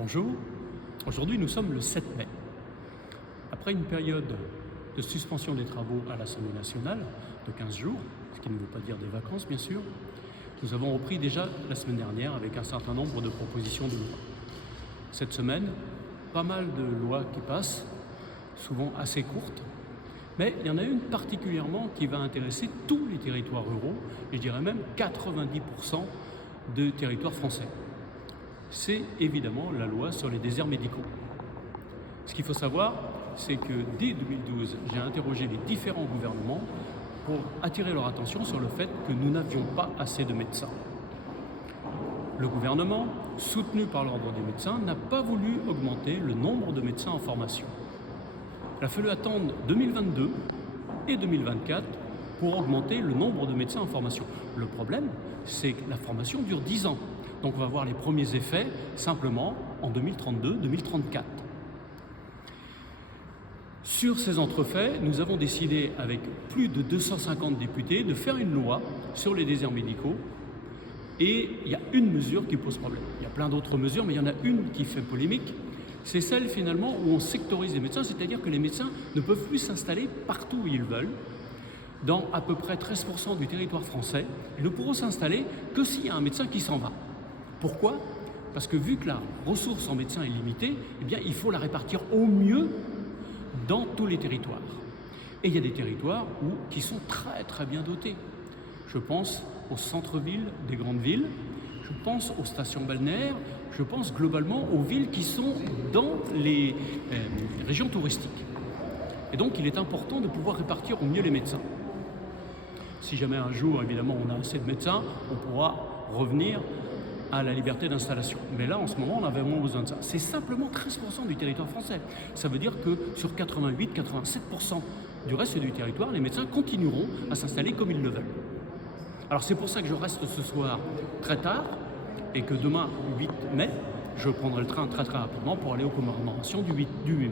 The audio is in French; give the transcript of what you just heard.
Bonjour, aujourd'hui nous sommes le 7 mai. Après une période de suspension des travaux à l'Assemblée nationale de 15 jours, ce qui ne veut pas dire des vacances bien sûr, nous avons repris déjà la semaine dernière avec un certain nombre de propositions de loi. Cette semaine, pas mal de lois qui passent, souvent assez courtes, mais il y en a une particulièrement qui va intéresser tous les territoires ruraux, et je dirais même 90% de territoires français. C'est évidemment la loi sur les déserts médicaux. Ce qu'il faut savoir, c'est que dès 2012, j'ai interrogé les différents gouvernements pour attirer leur attention sur le fait que nous n'avions pas assez de médecins. Le gouvernement, soutenu par l'Ordre des médecins, n'a pas voulu augmenter le nombre de médecins en formation. Il a fallu attendre 2022 et 2024 pour augmenter le nombre de médecins en formation. Le problème, c'est que la formation dure 10 ans. Donc on va voir les premiers effets simplement en 2032-2034. Sur ces entrefaits, nous avons décidé avec plus de 250 députés de faire une loi sur les déserts médicaux. Et il y a une mesure qui pose problème. Il y a plein d'autres mesures, mais il y en a une qui fait polémique. C'est celle finalement où on sectorise les médecins, c'est-à-dire que les médecins ne peuvent plus s'installer partout où ils veulent. Dans à peu près 13% du territoire français, ils ne pourront s'installer que s'il y a un médecin qui s'en va. Pourquoi? Parce que vu que la ressource en médecins est limitée, eh bien, il faut la répartir au mieux dans tous les territoires. Et il y a des territoires qui sont très bien dotés. Je pense au centre-ville des grandes villes, je pense aux stations balnéaires, je pense globalement aux villes qui sont dans les régions touristiques. Et donc il est important de pouvoir répartir au mieux les médecins. Si jamais un jour, évidemment, on a assez de médecins, on pourra revenir à la liberté d'installation. Mais là, en ce moment, on a vraiment besoin de ça. C'est simplement 13% du territoire français. Ça veut dire que sur 88-87% du reste du territoire, les médecins continueront à s'installer comme ils le veulent. Alors c'est pour ça que je reste ce soir très tard et que demain, 8 mai, je prendrai le train très rapidement pour aller aux commémorations du 8 mai.